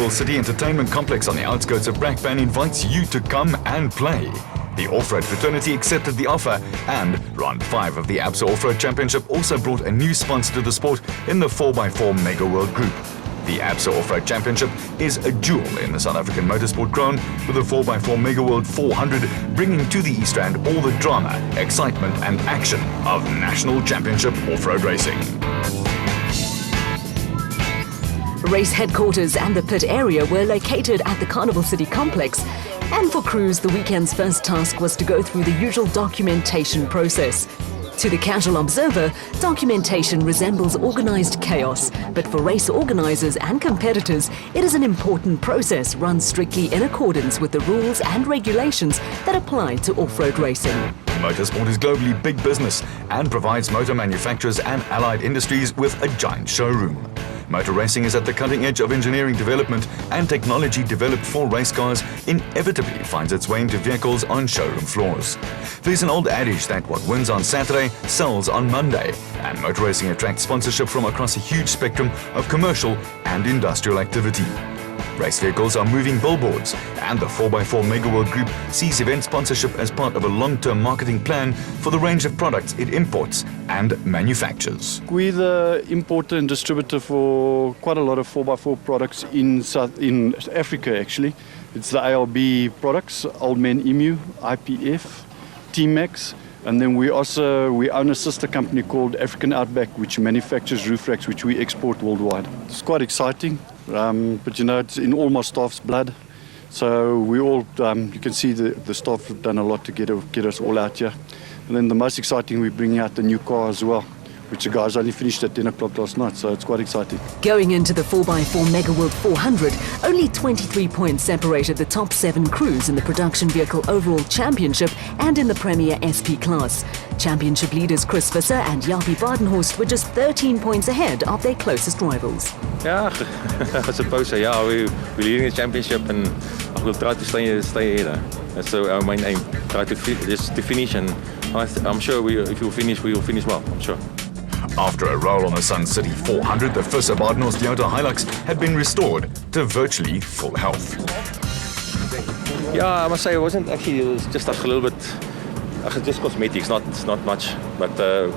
Carnival City entertainment complex on the outskirts of Brakpan invites you to come and play. The off-road fraternity accepted the offer, and round 5 of the ABSA Off-Road Championship also brought a new sponsor to the sport in the 4x4 Mega World Group. The ABSA Off-Road Championship is a jewel in the South African motorsport crown, with the 4x4 Mega World 400 bringing to the East Rand all the drama, excitement and action of national championship off-road racing. Race headquarters and the pit area were located at the Carnival City complex. And for crews, the weekend's first task was to go through the usual documentation process. To the casual observer, documentation resembles organized chaos, but for race organizers and competitors, it is an important process run strictly in accordance with the rules and regulations that apply to off-road racing. Motorsport is globally big business and provides motor manufacturers and allied industries with a giant showroom. Motor racing is at the cutting edge of engineering development, and technology developed for race cars inevitably finds its way into vehicles on showroom floors. There's an old adage that what wins on Saturday sells on Monday, and motor racing attracts sponsorship from across a huge spectrum of commercial and industrial activity. Race vehicles are moving billboards, and the 4x4 Mega World Group sees event sponsorship as part of a long-term marketing plan for the range of products it imports and manufactures. We're the importer and distributor for quite a lot of 4x4 products in Africa, actually. It's the ALB products, Old Man Emu, IPF, T-Max, and then we own a sister company called African Outback, which manufactures roof racks, which we export worldwide. It's quite exciting. But you know, it's in all my staff's blood. So we all, you can see the staff have done a lot to get us all out here. And then the most exciting, we're bringing out the new car as well, which the guys only finished at 10 o'clock last night, so it's quite exciting. Going into the 4x4 Mega World 400, only 23 points separated the top 7 crews in the production vehicle overall championship and in the Premier SP class. Championship leaders Chris Visser and Jaapie Badenhorst were just 13 points ahead of their closest rivals. Yeah, I suppose so. Yeah, we're leading the championship, and we'll try to stay ahead. That's our main aim. Try to finish, and I'm sure if we will finish well. I'm sure. After a roll on the Sun City 400, the Visser Badenhorst Toyota Hilux had been restored to virtually full health. Yeah, I must say it wasn't actually. It was just a little bit. Just cosmetics, not much. But I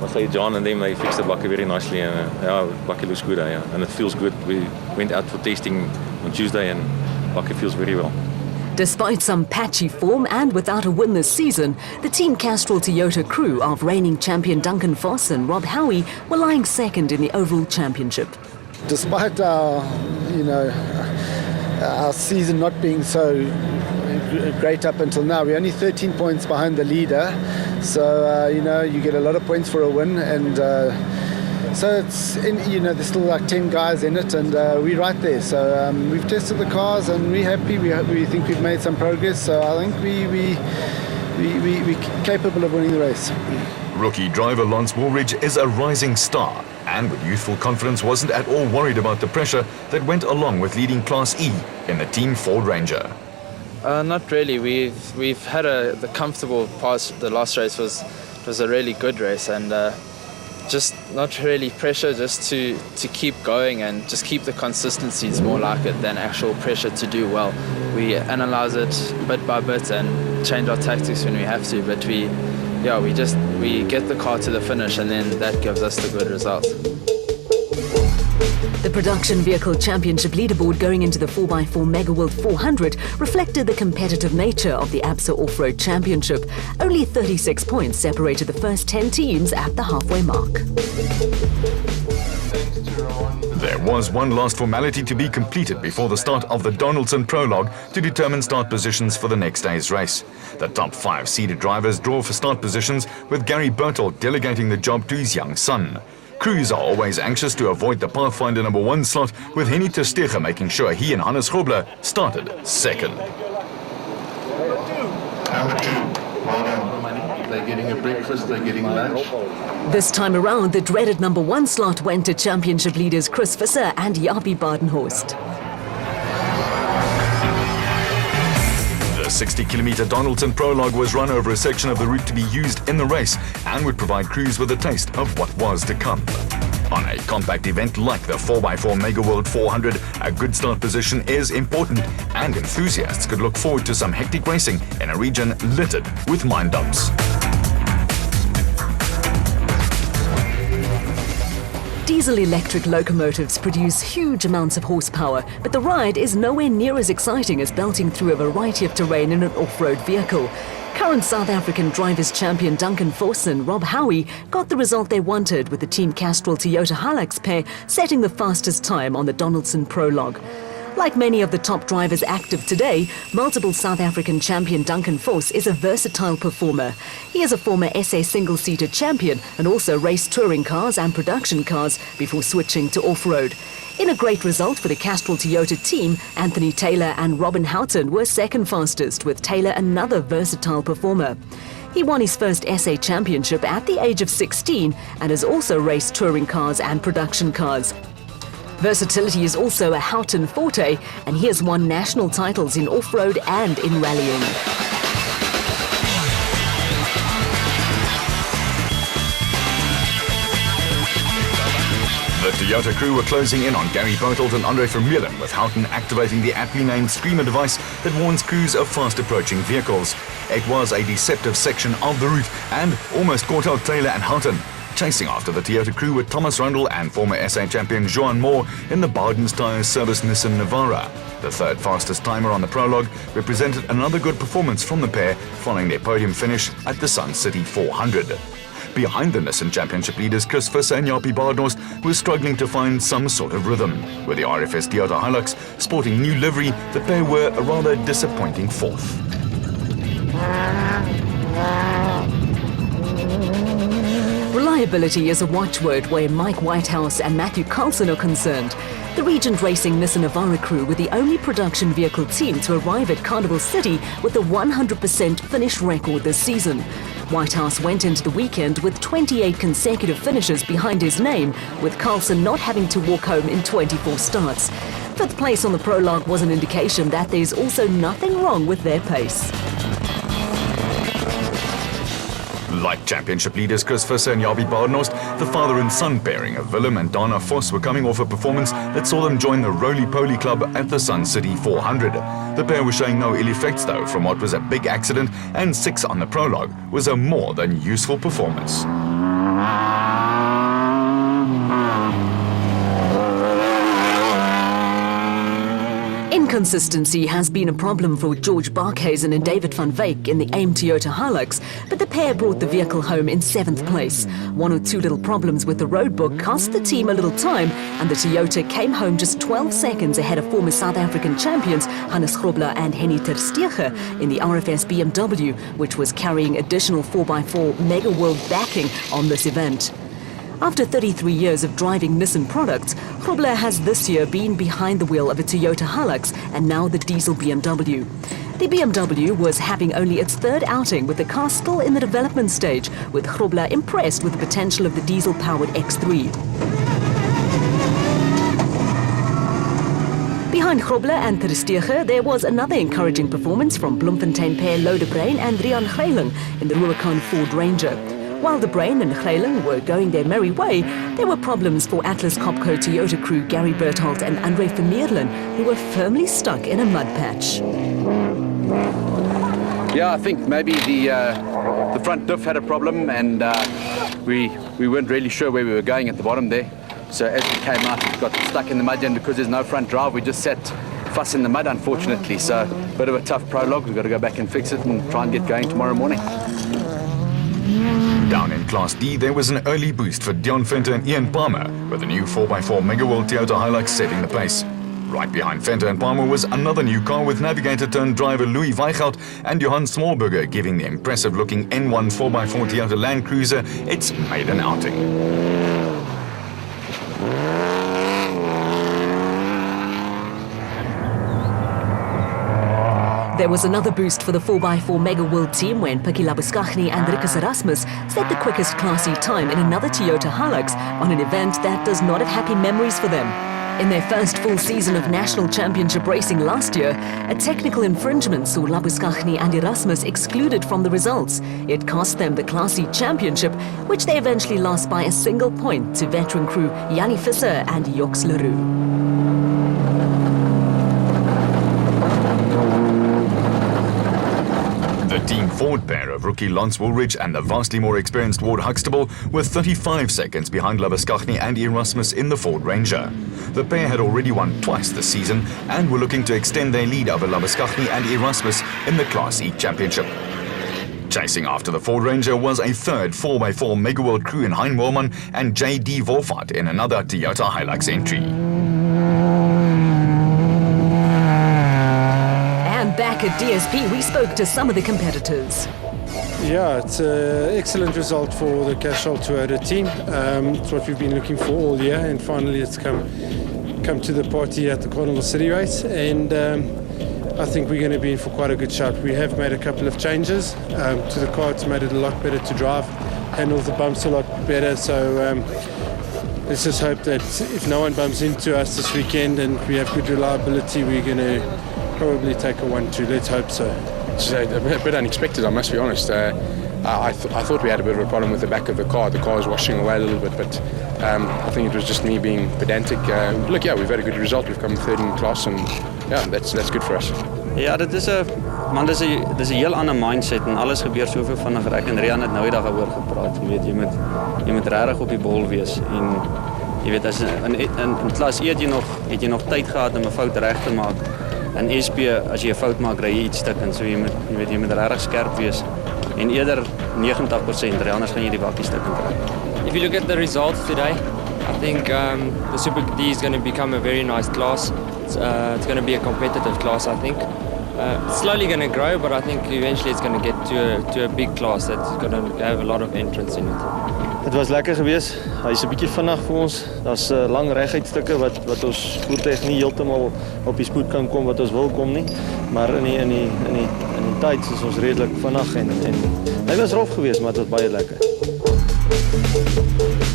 must say John and them, they fixed the bucket very nicely, and yeah, bucket looks good, yeah, and it feels good. We went out for tasting on Tuesday, and bucket feels very well. Despite some patchy form and without a win this season, the Team Castrol Toyota crew of reigning champion Duncan Voss and Rob Howie were lying second in the overall championship. Despite our season not being so great up until now, we're only 13 points behind the leader. So you get a lot of points for a win, and so it's there's still like 10 guys in it, and we're right there. So we've tested the cars, and we're happy. We think we've made some progress. So I think we're capable of winning the race. Rookie driver Lance Woolridge is a rising star, and with youthful confidence wasn't at all worried about the pressure that went along with leading Class E in the Team Ford Ranger. Not really. We've had the comfortable pass. The last race was a really good race, and just not really pressure, just to keep going and just keep the consistency. It's more like it than actual pressure to do well. We analyze it bit by bit and change our tactics when we have to, but we get the car to the finish, and then that gives us the good result. The production vehicle championship leaderboard going into the 4x4 Mega World 400 reflected the competitive nature of the ABSA Off-Road Championship. Only 36 points separated the first 10 teams at the halfway mark. There was one last formality to be completed before the start of the Donaldson Prologue to determine start positions for the next day's race. The top 5 seeded drivers draw for start positions, with Gary Bertel delegating the job to his young son. Crews are always anxious to avoid the Pathfinder number 1 slot, with Henny ter Steege making sure he and Hannes Grobler started second. Number 2, well done. They're getting a breakfast, they're getting lunch. This time around, the dreaded number 1 slot went to championship leaders Chris Visser and Jaapie Badenhorst. The 60-kilometer Donaldson Prologue was run over a section of the route to be used in the race, and would provide crews with a taste of what was to come. On a compact event like the 4x4 Mega World 400, a good start position is important, and enthusiasts could look forward to some hectic racing in a region littered with mine dumps. Diesel-electric locomotives produce huge amounts of horsepower, but the ride is nowhere near as exciting as belting through a variety of terrain in an off-road vehicle. Current South African Drivers' Champion Duncan Vos and Rob Howie got the result they wanted, with the Team Castrol Toyota Hilux pair setting the fastest time on the Donaldson Prologue. Like many of the top drivers active today, multiple South African champion Duncan Vos is a versatile performer. He is a former SA single-seater champion and also raced touring cars and production cars before switching to off-road. In a great result for the Castrol Toyota team, Anthony Taylor and Robin Houghton were second fastest, with Taylor another versatile performer. He won his first SA championship at the age of 16 and has also raced touring cars and production cars. Versatility is also a Houghton forte, and he has won national titles in off-road and in rallying. The Toyota crew were closing in on Gary Botold and Andre Vermeulen, with Houghton activating the aptly named Screamer device that warns crews of fast-approaching vehicles. It was a deceptive section of the route and almost caught out Taylor and Houghton. Chasing after the Toyota crew were Thomas Rundle and former SA champion Johan Moore in the Bowden's Tyres Service Nissan Navara. The third fastest timer on the prologue represented another good performance from the pair following their podium finish at the Sun City 400. Behind the Nissan Championship leaders Chris Visser and Jaapie Baardhorst were struggling to find some sort of rhythm. With the RFS Toyota Hilux sporting new livery, the pair were a rather disappointing fourth. Reliability is a watchword where Mike Whitehouse and Matthew Carlson are concerned. The Regent Racing Nissan Navara crew were the only production vehicle team to arrive at Carnival City with a 100% finish record this season. Whitehouse went into the weekend with 28 consecutive finishes behind his name, with Carlson not having to walk home in 24 starts. Fifth place on the prologue was an indication that there's also nothing wrong with their pace. Like championship leaders Chris Visser and Jaapie Baardhorst, the father and son pairing of Willem and Dana Vos were coming off a performance that saw them join the Roly-Poly Club at the Sun City 400. The pair were showing no ill effects though from what was a big accident, and 6 on the prologue was a more than useful performance. Inconsistency has been a problem for George Barkhuizen and David van Wyk in the AIM Toyota Hilux, but the pair brought the vehicle home in 7th place. 1 or 2 little problems with the roadbook cost the team a little time, and the Toyota came home just 12 seconds ahead of former South African champions Hannes Grobler and Henny ter Steege in the RFS BMW, which was carrying additional 4x4 Mega World backing on this event. After 33 years of driving Nissan products, Grobler has this year been behind the wheel of a Toyota Hilux and now the diesel BMW. The BMW was having only its 3rd outing, with the car still in the development stage, with Grobler impressed with the potential of the diesel-powered X3. Behind Grobler and ter Steege, there was another encouraging performance from Bloemfontein pair Louw de Bruin and Rian Greiling in the Rubicon Ford Ranger. While de Bruin and Greiling were going their merry way, there were problems for Atlas Copco Toyota crew Gary Berthold and Andre Vermeulen, who were firmly stuck in a mud patch. Yeah, I think maybe the front diff had a problem, and we weren't really sure where we were going at the bottom there. So as we came out, we got stuck in the mud, and because there's no front drive, we just sat fuss in the mud, unfortunately. So a bit of a tough prologue. We've got to go back and fix it and try and get going tomorrow morning. Down in Class D, there was an early boost for Dion Venter and Ian Palmer, with the new 4x4 Mega World Toyota Hilux setting the pace. Right behind Venter and Palmer was another new car with navigator-turned-driver Louis Weichelt and Johan Smallberger giving the impressive-looking N1 4x4 Toyota Land Cruiser its maiden outing. There was another boost for the 4x4 Mega World team when Pikkie Labuschagne and Rikus Erasmus set the quickest Class E time in another Toyota Hilux on an event that does not have happy memories for them. In their first full season of national championship racing last year, a technical infringement saw Labuschagne and Erasmus excluded from the results. It cost them the Class C championship, which they eventually lost by a single point to veteran crew Jannie Visser and Joks Leroux. The Team Ford pair of rookie Lance Woolridge and the vastly more experienced Ward Huxtable were 35 seconds behind Labuschagne and Erasmus in the Ford Ranger. The pair had already won twice this season and were looking to extend their lead over Labuschagne and Erasmus in the Class E Championship. Chasing after the Ford Ranger was a third 4x4 Mega World crew in Hein Moorman and J.D. Wolfart in another Toyota Hilux entry. Back at DSP, we spoke to some of the competitors. Yeah, it's an excellent result for the Cashel Toyota team. It's what we've been looking for all year, and finally it's come to the party at the Carnival City race. And I think we're going to be in for quite a good shot. We have made a couple of changes to the car. It's made it a lot better to drive, handles the bumps a lot better. So let's just hope that if no one bumps into us this weekend and we have good reliability, we're going to probably take a 1-2. Let's hope so. It's a bit unexpected, I must be honest. I thought we had a bit of a problem with the back of the car. The car was washing away a little bit, but I think it was just me being pedantic. Look, yeah, we've had a good result. We've come third in class, and yeah, that's good for us. Ja, dit is 'n heel ander mindset en alles gebeur soveel vinniger. Ek en Rian het nou die dag daaroor gepraat. Jy weet, jy moet regtig op die bol wees en jy weet as in klas E het jy nog tyd gehad om 'n fout reg te maak. In SP as jy 'n fout maak, ry jy iets stukkend. So jy moet regtig skerp wees en eerder 90% ry, anders gaan jy die bakkie stukkend ry. If you look at the results today, I think the Super D is going to become a very nice class. It's going to be a competitive class, I think. It's slowly going to grow, but I think eventually it's going to get to a big class that's going to have a lot of entrants in it. Het was lekker geweest. Hij is een beetje vinnig voor ons. Dat is lang reguitstukken wat ons voertuig niet heeltemal op die spoed kan komen wat ons wil komen nie. Maar in die tijd is ons redelijk vinnig en hij was rof geweest, maar het was baie lekker.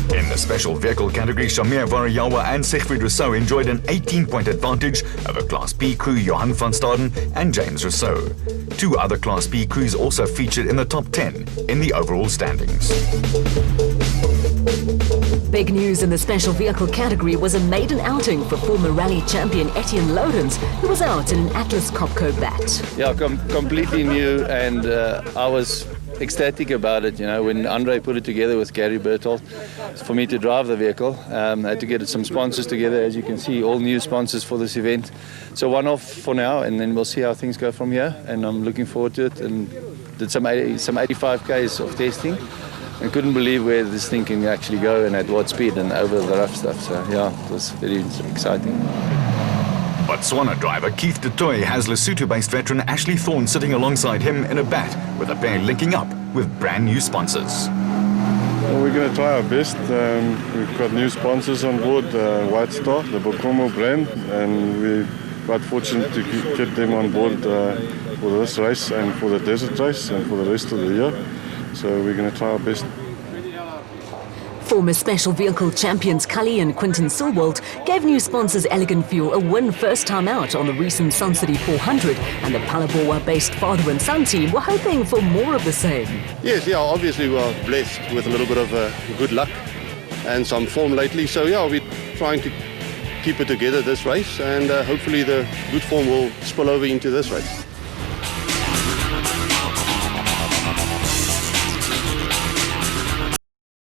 In the special vehicle category, Shamir Varayawa and Siegfried Rousseau enjoyed an 18-point advantage over Class B crew Johan van Staden and James Rousseau. Two other Class B crews also featured in the top 10 in the overall standings. Big news in the special vehicle category was a maiden outing for former rally champion Etienne Loudens, who was out in an Atlas Copco bat. Yeah, completely new, and I was ecstatic about it, you know, when Andre put it together with Gary Berthold for me to drive the vehicle. I had to get some sponsors together, as you can see, all new sponsors for this event. So one off for now, and then we'll see how things go from here, and I'm looking forward to it. And did some 85 Ks of testing and couldn't believe where this thing can actually go and at what speed and over the rough stuff. So yeah, it was very exciting. Botswana driver Keith de Tooy has Lesotho-based veteran Ashley Thorne sitting alongside him in a bat, with the pair linking up with brand new sponsors. Well, we're going to try our best. We've got new sponsors on board, White Star, the Bokomo brand, and we're quite fortunate to get them on board for this race and for the desert race and for the rest of the year. So we're going to try our best. Former special vehicle champions Cully and Quinton Silwald gave new sponsors Elegant Fuel a win first time out on the recent Sun City 400, and the Palaboa-based father and son team were hoping for more of the same. Yes, yeah, obviously we are blessed with a little bit of good luck and some form lately, so yeah, we're trying to keep it together this race, and hopefully the good form will spill over into this race.